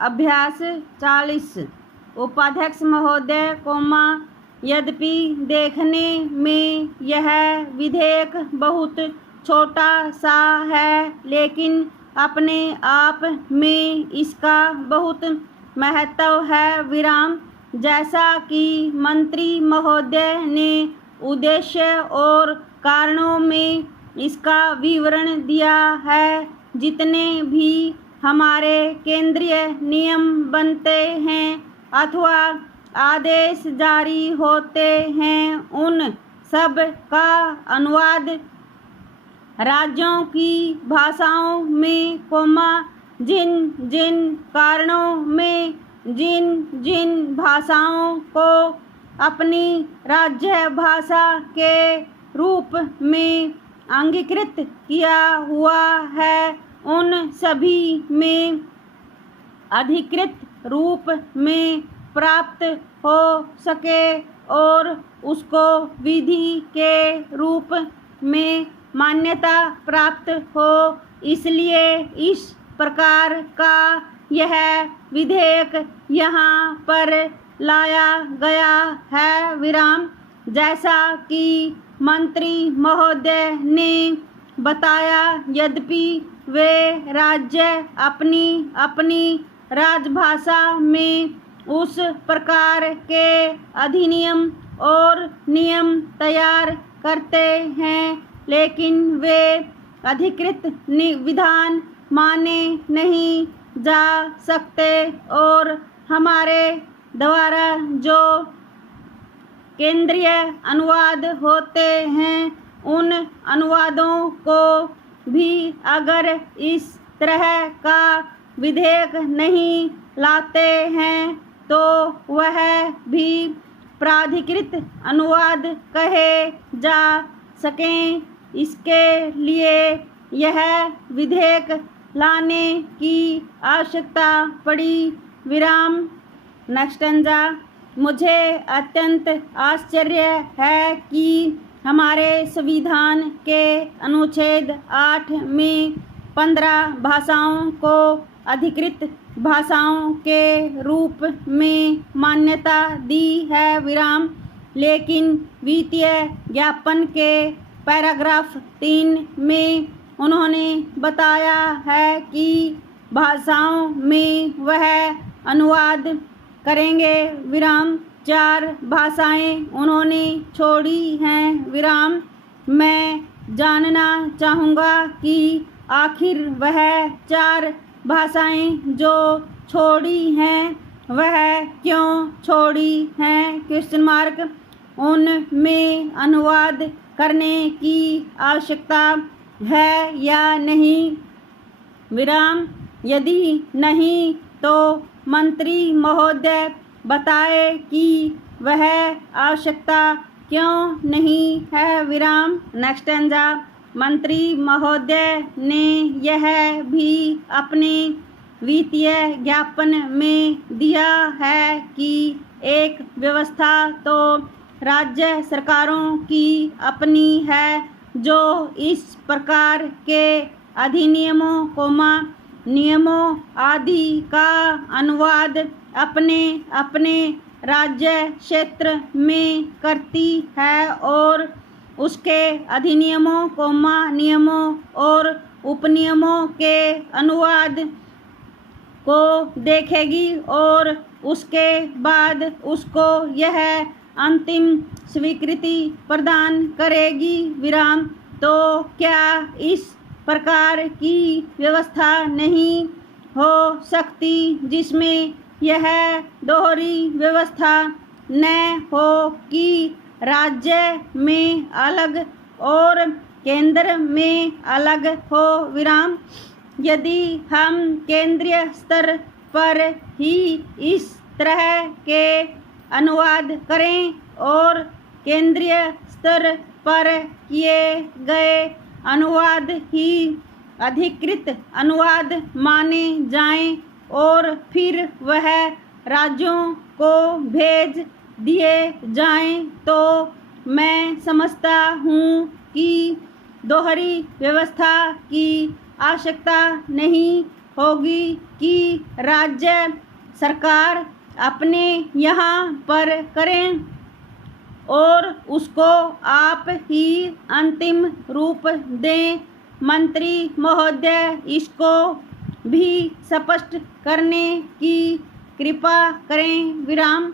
अभ्यास 40। उपाध्यक्ष महोदय, यद्यपि देखने में यह विधेयक बहुत छोटा सा है, लेकिन अपने आप में इसका बहुत महत्व है। जैसा कि मंत्री महोदय ने उद्देश्य और कारणों में इसका विवरण दिया है, जितने भी हमारे केंद्रीय नियम बनते हैं अथवा आदेश जारी होते हैं, उन सब का अनुवाद राज्यों की भाषाओं में, जिन जिन कारणों में जिन जिन भाषाओं को अपनी राज्य भाषा के रूप में अंगीकृत किया हुआ है, उन सभी में अधिकृत रूप में प्राप्त हो सके और उसको विधि के रूप में मान्यता प्राप्त हो। इसलिए इस प्रकार का यह विधेयक यहाँ पर लाया गया है। जैसा कि मंत्री महोदय ने बताया, यद्यपि वे राज्य अपनी अपनी राजभाषा में उस प्रकार के अधिनियम और नियम तैयार करते हैं, लेकिन वे अधिकृत विधान माने नहीं जा सकते और हमारे द्वारा जो केंद्रीय अनुवाद होते हैं, उन अनुवादों को भी अगर इस तरह का विधेयक नहीं लाते हैं तो वह भी प्राधिकृत अनुवाद कहे जा सकें। इसके लिए यह विधेयक लाने की आवश्यकता पड़ी। मुझे अत्यंत आश्चर्य है कि हमारे संविधान के अनुच्छेद 8 में 15 भाषाओं को अधिकृत भाषाओं के रूप में मान्यता दी है। लेकिन वित्तीय ज्ञापन के पैराग्राफ 3 में उन्होंने बताया है कि भाषाओं में वह अनुवाद करेंगे। 4 भाषाएं उन्होंने छोड़ी हैं। मैं जानना चाहूँगा कि आखिर वह 4 भाषाएं जो छोड़ी हैं वह क्यों छोड़ी हैं? उनमें अनुवाद करने की आवश्यकता है या नहीं? यदि नहीं तो मंत्री महोदय बताए कि वह आवश्यकता क्यों नहीं है। मंत्री महोदय ने यह भी अपने वित्तीय ज्ञापन में दिया है कि एक व्यवस्था तो राज्य सरकारों की अपनी है, जो इस प्रकार के अधिनियमों नियमों आदि का अनुवाद अपने अपने राज्य क्षेत्र में करती है और उसके अधिनियमों नियमों और उपनियमों के अनुवाद को देखेगी और उसके बाद उसको यह अंतिम स्वीकृति प्रदान करेगी। तो क्या इस प्रकार की व्यवस्था नहीं हो सकती जिसमें यह दोहरी व्यवस्था न हो कि राज्य में अलग और केंद्र में अलग हो? यदि हम केंद्रीय स्तर पर ही इस तरह के अनुवाद करें और केंद्रीय स्तर पर किए गए अनुवाद ही अधिकृत अनुवाद माने जाएं और फिर वह राज्यों को भेज दिए जाएं, तो मैं समझता हूँ कि दोहरी व्यवस्था की आवश्यकता नहीं होगी कि राज्य सरकार अपने यहाँ पर करें और उसको आप ही अंतिम रूप दें। मंत्री महोदय, इसको भी स्पष्ट करने की कृपा करें। विराम।